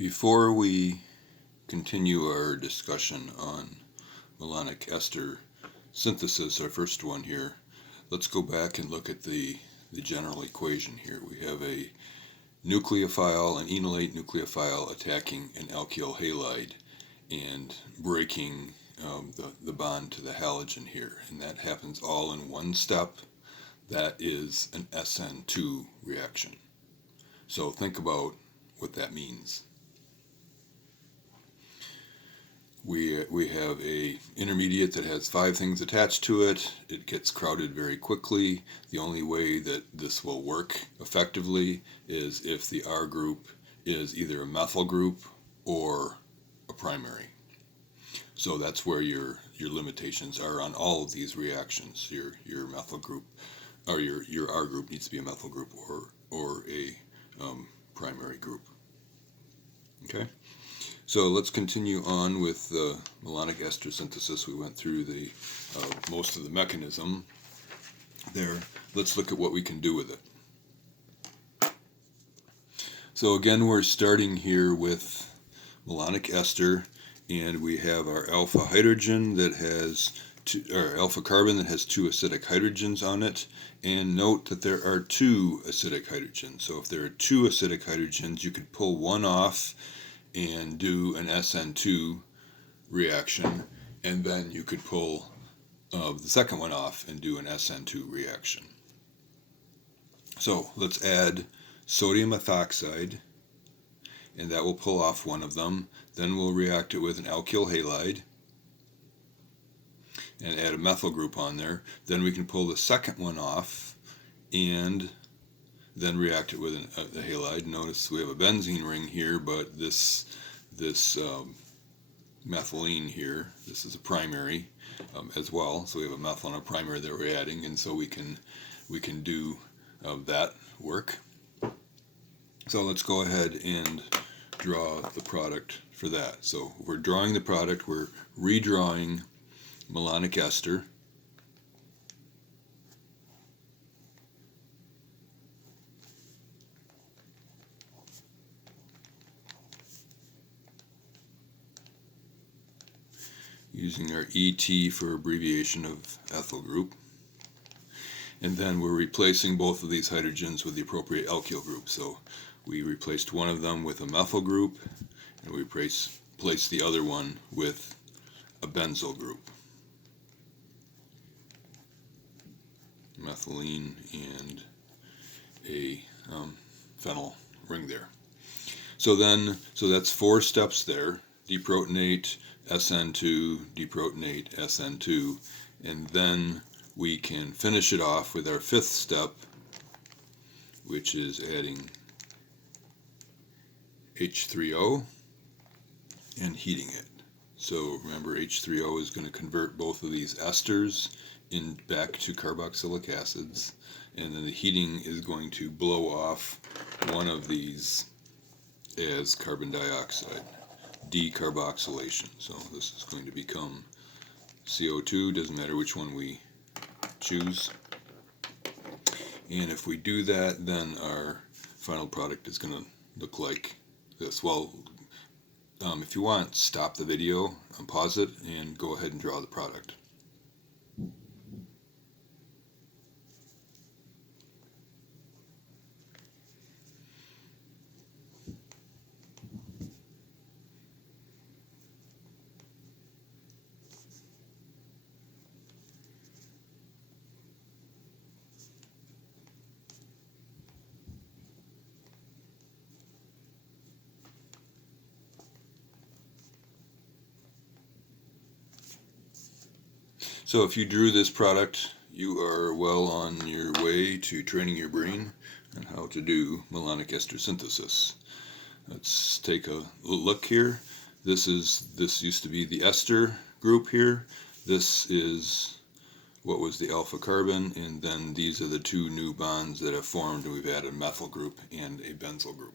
Before we continue our discussion on malonic ester synthesis, our first one here, let's go back and look at the general equation here. We have a nucleophile, an enolate nucleophile attacking an alkyl halide and breaking the bond to the halogen here, and that happens all in one step. That is an SN2 reaction. So think about what that means. We have a intermediate that has 5 things attached to it. It gets crowded very quickly. The only way that this will work effectively is if the R group is either a methyl group or a primary. So that's where your limitations are on all of these reactions. Your methyl group, or your R group needs to be a methyl group or a primary group. Okay. So let's continue on with the malonic ester synthesis. We went through the most of the mechanism there. Let's look at what we can do with it. So again, we're starting here with malonic ester, and we have our alpha hydrogen that has alpha carbon that has 2 acidic hydrogens on it. And note that there are 2 acidic hydrogens. So if there are 2 acidic hydrogens, you could pull one off and do an SN2 reaction, and then you could pull the second one off and do an SN2 reaction. So let's add sodium ethoxide, and that will pull off one of them. Then we'll react it with an alkyl halide and add a methyl group on there. Then we can pull the second one off and then react it with the halide. Notice we have a benzene ring here, but this methylene here, this is a primary as well. So we have a methyl and a primary that we're adding, and so we can do that work. So let's go ahead and draw the product for that. So we're drawing the product, we're redrawing malonic ester. Using our ET for abbreviation of ethyl group. And then we're replacing both of these hydrogens with the appropriate alkyl group. So we replaced one of them with a methyl group, and we placed the other one with a benzyl group. Methylene and a phenyl ring there. So that's 4 steps there. Deprotonate, SN2, deprotonate, SN2, and then we can finish it off with our 5th step, which is adding H3O and heating it. So remember, H3O is going to convert both of these esters back to carboxylic acids, and then the heating is going to blow off one of these as carbon dioxide. Decarboxylation. So this is going to become CO2, doesn't matter which one we choose. And if we do that, then our final product is going to look like this. Well, if you want, stop the video, pause it, and go ahead and draw the product. So if you drew this product, you are well on your way to training your brain on how to do malonic ester synthesis. Let's take a look here. This used to be the ester group here. This is what was the alpha carbon, and then these are the 2 new bonds that have formed, and we've added a methyl group and a benzyl group.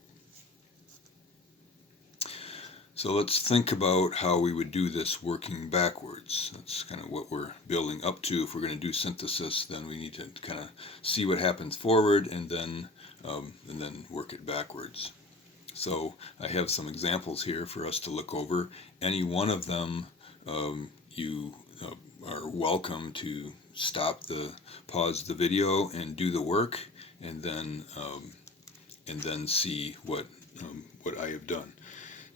So let's think about how we would do this working backwards. That's kind of what we're building up to. If we're going to do synthesis, then we need to kind of see what happens forward and then work it backwards. So I have some examples here for us to look over. Any one of them, you are welcome to pause the video and do the work, and then see what I have done,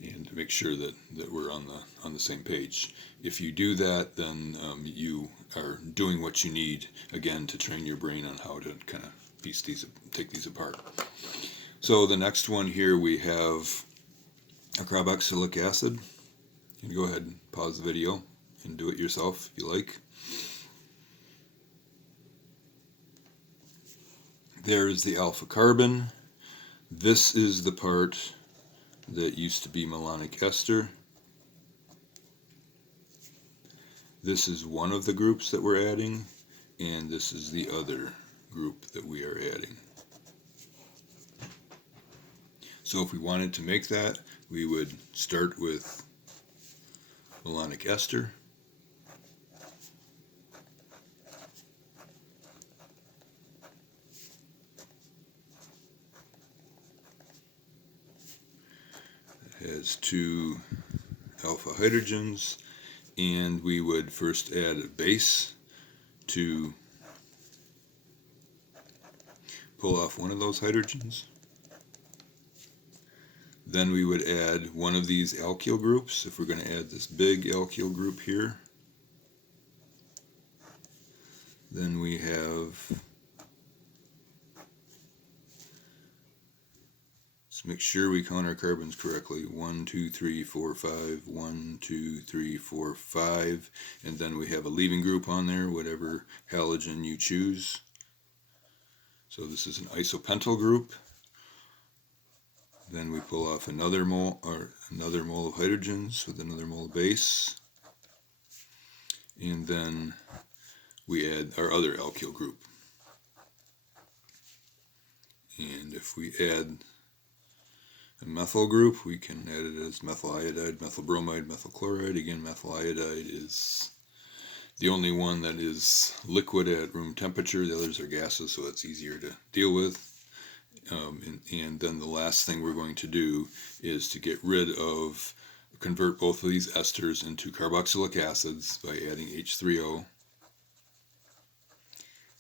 and make sure that we're on the same page. If you do that, then you are doing what you need, again, to train your brain on how to kind of take these apart. So the next one here, we have a carboxylic acid. You can go ahead and pause the video and do it yourself if you like. There's the alpha carbon. This is the part that used to be malonic ester. This is one of the groups that we're adding, and this is the other group that we are adding. So if we wanted to make that, we would start with malonic ester. It has 2 alpha hydrogens, and we would first add a base to pull off one of those hydrogens. Then we would add one of these alkyl groups, if we're going to add this big alkyl group here. Then we have, let's make sure we count our carbons correctly. 1, 2, 3, 4, 5, 1, 2, 3, 4, 5, and then we have a leaving group on there, whatever halogen you choose. So this is an isopentyl group. Then we pull off another mole of hydrogens with another mole of base, and then we add our other alkyl group. And if we add a methyl group, we can add it as methyl iodide, methyl bromide, methyl chloride. Again, methyl iodide is the only one that is liquid at room temperature. The others are gases, so it's easier to deal with. And then the last thing we're going to do is to convert both of these esters into carboxylic acids by adding H3O.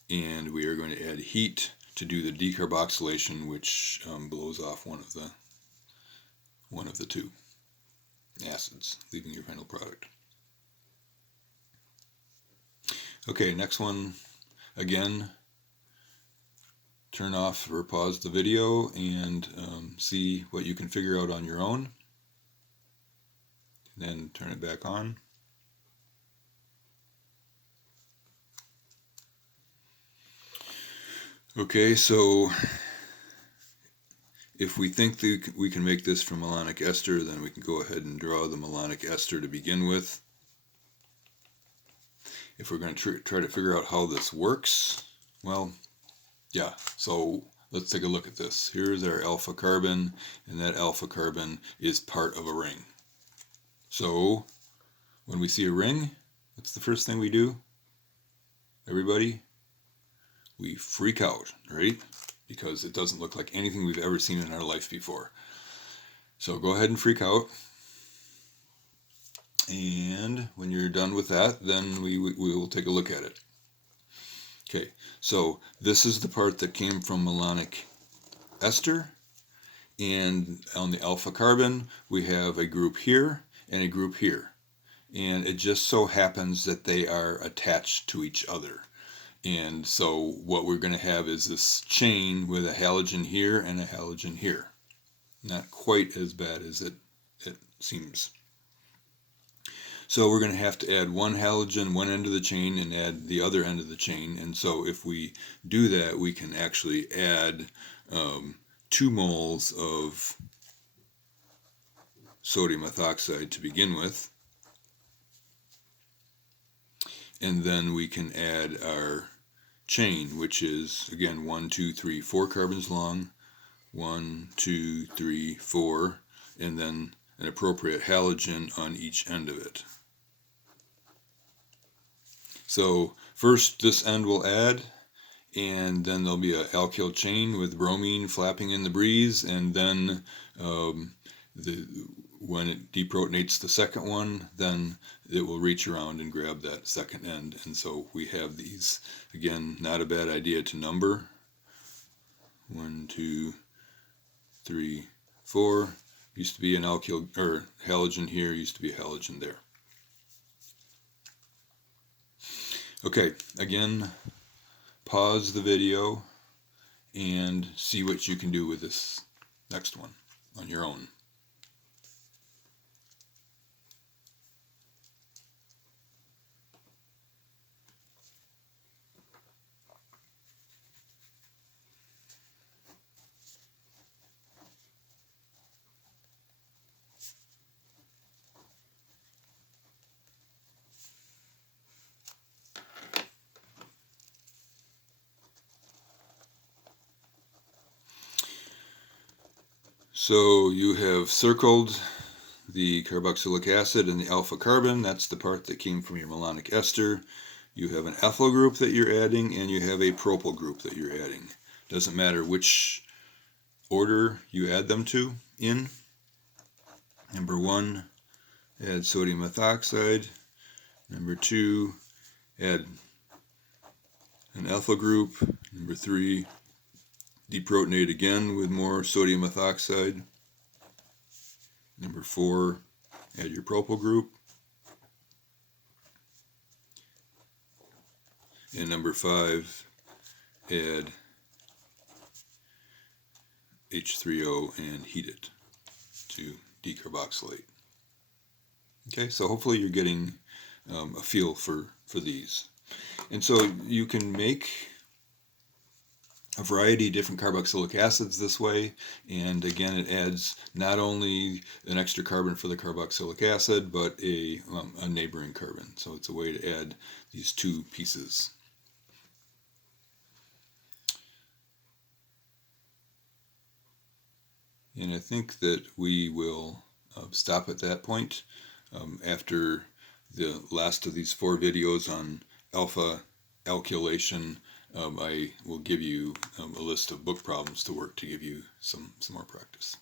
And we are going to add heat to do the decarboxylation, which blows off one of the 2 acids, leaving your final product. Okay, next one, again, turn off or pause the video and see what you can figure out on your own. Then turn it back on. Okay, so if we think that we can make this from malonic ester, then we can go ahead and draw the malonic ester to begin with. If we're going to try to figure out how this works, well, yeah, so let's take a look at this. Here's our alpha carbon, and that alpha carbon is part of a ring. So when we see a ring, what's the first thing we do? Everybody? We freak out, right? Because it doesn't look like anything we've ever seen in our life before. So go ahead and freak out. And when you're done with that, then we will take a look at it. Okay, so this is the part that came from malonic ester, and on the alpha carbon we have a group here and a group here, and it just so happens that they are attached to each other. And so what we're going to have is this chain with a halogen here and a halogen here. Not quite as bad as it seems. So we're going to have to add one halogen, one end of the chain, and add the other end of the chain. And so if we do that, we can actually add 2 moles of sodium ethoxide to begin with. And then we can add our chain, which is, again, 1, 2, 3, 4 carbons long. 1, 2, 3, 4, and then an appropriate halogen on each end of it. So first this end will add, and then there'll be an alkyl chain with bromine flapping in the breeze, and then when it deprotonates the second one, then it will reach around and grab that second end. And so we have these, again, not a bad idea to number. 1, 2, 3, 4. Used to be an alkyl or halogen here, used to be a halogen there. Okay, again, pause the video and see what you can do with this next one on your own. So you have circled the carboxylic acid and the alpha carbon. That's the part that came from your malonic ester. You have an ethyl group that you're adding, and you have a propyl group that you're adding. Doesn't matter which order you add them to in. Number 1, add sodium methoxide. Number 2, add an ethyl group. Number 3, deprotonate again with more sodium methoxide. Number 4, add your propyl group. And number 5, add H3O and heat it to decarboxylate. Okay, so hopefully you're getting a feel for these. And so you can make a variety of different carboxylic acids this way, and again it adds not only an extra carbon for the carboxylic acid, but a neighboring carbon. So it's a way to add these two pieces. And I think that we will stop at that point. After the last of these 4 videos on alpha alkylation, I will give you a list of book problems to work to give you some more practice.